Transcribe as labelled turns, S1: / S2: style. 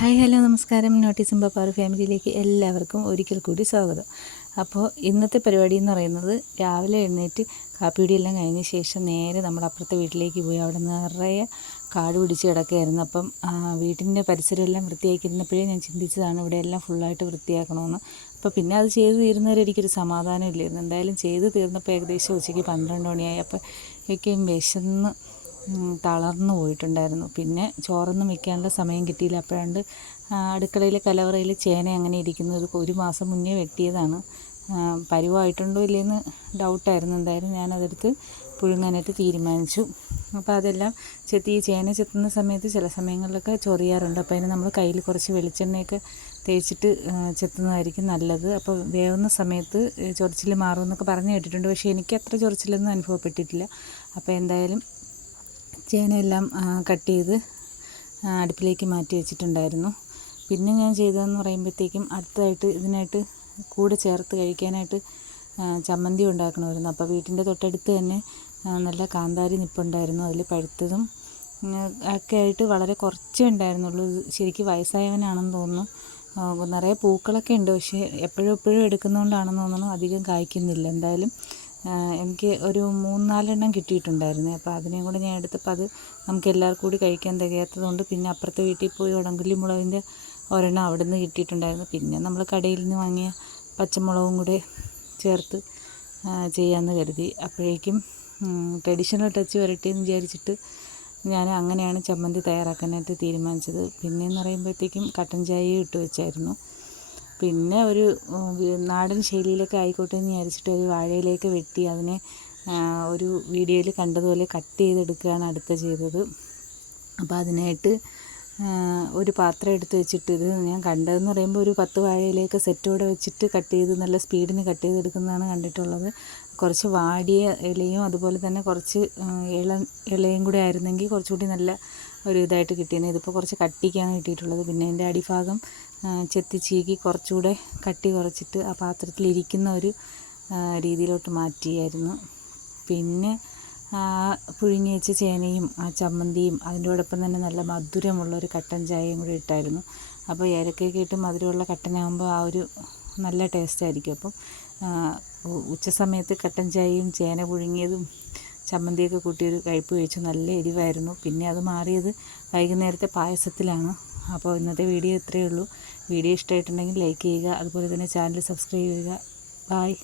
S1: Hi hello നമസ്കാരം. Notice power ഫാമിലിയിലേക്ക് എല്ലാവർക്കും ഒരിക്കൽ കൂടി സ്വാഗതം. അപ്പോൾ ഇന്നത്തെ പരിപാടി എന്ന് പറയുന്നത് രാവിലെ എഴുന്നേറ്റ് കാപ്പിയുടിയെല്ലാം കഴിഞ്ഞ ശേഷം നേരെ നമ്മുടെ അപ്പുറത്തെ വീട്ടിലേക്ക് പോയി. അവിടെ നിറയെ കാട് പിടിച്ച് കിടക്കുകയായിരുന്നു. അപ്പം വീട്ടിന്റെ പരിസരമെല്ലാം വൃത്തിയാക്കിയിരുന്നപ്പോഴേ ഞാൻ ചിന്തിച്ചതാണ് ഇവിടെ എല്ലാം ഫുള്ളായിട്ട് വൃത്തിയാക്കണമെന്ന്. അപ്പോൾ പിന്നെ അത് ചെയ്ത് തീരുന്നവരെ എനിക്കൊരു സമാധാനം ഇല്ലായിരുന്നു എന്തായാലും ചെയ്ത് തീർന്നപ്പോൾ ഏകദേശം ഉച്ചയ്ക്ക് പന്ത്രണ്ട് മണിയായി. അപ്പോൾ എനിക്കും വിശന്ന് തളർന്നു പോയിട്ടുണ്ടായിരുന്നു. പിന്നെ ചോറൊന്നും വെക്കാനുള്ള സമയം കിട്ടിയില്ല. അപ്പോഴാണ്ട് അടുക്കളയിൽ കലവറയിൽ ചേന അങ്ങനെ ഇരിക്കുന്നത് ഒരു മാസം മുന്നേ വെട്ടിയതാണ്. പരുവായിട്ടുണ്ടോ ഇല്ലയെന്ന് ഡൗട്ടായിരുന്നു എന്തായാലും ഞാനതെടുത്ത് പുഴുങ്ങാനായിട്ട് തീരുമാനിച്ചു. അപ്പോൾ അതെല്ലാം ചെത്തി ചേന ചെത്തുന്ന സമയത്ത് ചില സമയങ്ങളിലൊക്കെ ചൊറിയാറുണ്ട്. അപ്പോൾ അതിന് നമ്മൾ കയ്യിൽ കുറച്ച് വെളിച്ചെണ്ണയൊക്കെ തേച്ചിട്ട് ചെത്തുന്നതായിരിക്കും നല്ലത്. അപ്പോൾ വേവുന്ന സമയത്ത് ചൊറിച്ചിൽ മാറുമെന്നൊക്കെ പറഞ്ഞു കേട്ടിട്ടുണ്ട്. പക്ഷേ എനിക്ക് അത്ര ചൊറിച്ചിലൊന്നും അനുഭവപ്പെട്ടിട്ടില്ല. അപ്പോൾ എന്തായാലും ചേനയെല്ലാം കട്ട് ചെയ്ത് അടുപ്പിലേക്ക് മാറ്റി വെച്ചിട്ടുണ്ടായിരുന്നു. പിന്നെ ഞാൻ ചെയ്തതെന്ന് പറയുമ്പോഴത്തേക്കും അടുത്തതായിട്ട് ഇതിനായിട്ട് കൂടെ ചേർത്ത് കഴിക്കാനായിട്ട് ചമ്മന്തി ഉണ്ടാക്കണമായിരുന്നു. അപ്പോൾ വീട്ടിന്റെ തൊട്ടടുത്ത് തന്നെ നല്ല കാന്താരി നിപ്പുണ്ടായിരുന്നു. അതിൽ പഴുത്തതും ഒക്കെ ആയിട്ട് വളരെ കുറച്ചേ ഉണ്ടായിരുന്നുള്ളൂ. ശരിക്കും വയസ്സായവനാണെന്ന് തോന്നുന്നു. നിറയെ പൂക്കളൊക്കെ ഉണ്ട്. പക്ഷേ എപ്പോഴും എപ്പോഴും എടുക്കുന്നതുകൊണ്ടാണെന്ന് തോന്നുന്നു അധികം കായ്ക്കുന്നില്ല. എന്തായാലും എനിക്ക് ഒരു മൂന്നാലെണ്ണം കിട്ടിയിട്ടുണ്ടായിരുന്നു. അപ്പോൾ അതിനെയും കൂടെ ഞാൻ എടുത്തപ്പോൾ അത് നമുക്ക് എല്ലാവർക്കും കൂടി കഴിക്കാൻ തികയാത്തതുകൊണ്ട് പിന്നെ അപ്പുറത്തെ വീട്ടിൽ പോയി ഉടങ്കല്ലി മുളകിന്റെ ഒരെണ്ണം അവിടെ നിന്ന് കിട്ടിയിട്ടുണ്ടായിരുന്നു. പിന്നെ നമ്മൾ കടയിൽ നിന്ന് വാങ്ങിയ പച്ചമുളകും കൂടെ ചേർത്ത് ചെയ്യാമെന്ന് കരുതി. അപ്പോഴേക്കും ട്രഡീഷണൽ ടച്ച് വരട്ടെ എന്ന് വിചാരിച്ചിട്ട് ഞാൻ അങ്ങനെയാണ് ചമ്മന്തി തയ്യാറാക്കാനായിട്ട് തീരുമാനിച്ചത്. പിന്നെയെന്ന് പറയുമ്പോഴത്തേക്കും കട്ടൻ ചായയും ഇട്ട് വെച്ചായിരുന്നു. പിന്നെ ഒരു നാടൻ ശൈലിയിലൊക്കെ ആയിക്കോട്ടെ എന്ന് വിചാരിച്ചിട്ട് ഒരു വാഴയിലേക്ക് വെട്ടി അതിനെ ഒരു വീഡിയോയിൽ കണ്ടതുപോലെ കട്ട് ചെയ്തെടുക്കുകയാണ് അടുത്ത ചെയ്തത്. അപ്പോൾ അതിനായിട്ട് ഒരു പാത്രം എടുത്ത് വെച്ചിട്ട് ഇത് ഞാൻ കണ്ടതെന്ന് പറയുമ്പോൾ ഒരു പത്ത് വാഴയിലേക്ക് സെറ്റോടെ വെച്ചിട്ട് കട്ട് ചെയ്ത് നല്ല സ്പീഡിന് കട്ട് ചെയ്തെടുക്കുന്നതാണ് കണ്ടിട്ടുള്ളത്. കുറച്ച് വാടിയ ഇലയും അതുപോലെ തന്നെ കുറച്ച് ഇള ഇലയും കൂടെ ആയിരുന്നെങ്കിൽ കുറച്ചുകൂടി നല്ല ഒരു ഇതായിട്ട് കിട്ടിയത് ഇതിപ്പോൾ കുറച്ച് കട്ടിക്കാണ് കിട്ടിയിട്ടുള്ളത്. പിന്നെ അതിന്റെ അടിഭാഗം ചെത്തി ചീകി കുറച്ചുകൂടെ കട്ടി കുറച്ചിട്ട് ആ പാത്രത്തിലിരിക്കുന്ന ഒരു രീതിയിലോട്ട് മാറ്റിയായിരുന്നു. പിന്നെ പുഴുങ്ങി വെച്ച ചേനയും ആ ചമ്മന്തിയും അതിന്റോടൊപ്പം തന്നെ നല്ല മധുരമുള്ളൊരു കട്ടൻ ചായയും കൂടി ഇട്ടായിരുന്നു. അപ്പോൾ ഏലക്കയൊക്കെ ഇട്ട് മധുരമുള്ള കട്ടനാകുമ്പോൾ ആ ഒരു നല്ല ടേസ്റ്റ് ആയിരിക്കും. അപ്പം ഉച്ച സമയത്ത് കട്ടൻ ചായയും ചേന പുഴുങ്ങിയതും ചമ്മന്തിയൊക്കെ കൂട്ടിയൊരു കഴിപ്പ് കഴിച്ചു നല്ല എരിവായിരുന്നു. പിന്നെ അത് മാറിയത് വൈകുന്നേരത്തെ പായസത്തിലാണ്. അപ്പോൾ ഇന്നത്തെ വീഡിയോ ഇത്രയേ ഉള്ളൂ. വീഡിയോ ഇഷ്ടമായിട്ടുണ്ടെങ്കിൽ ലൈക്ക് ചെയ്യുക അതുപോലെ തന്നെ ചാനൽ സബ്സ്ക്രൈബ് ചെയ്യുക. ബായ്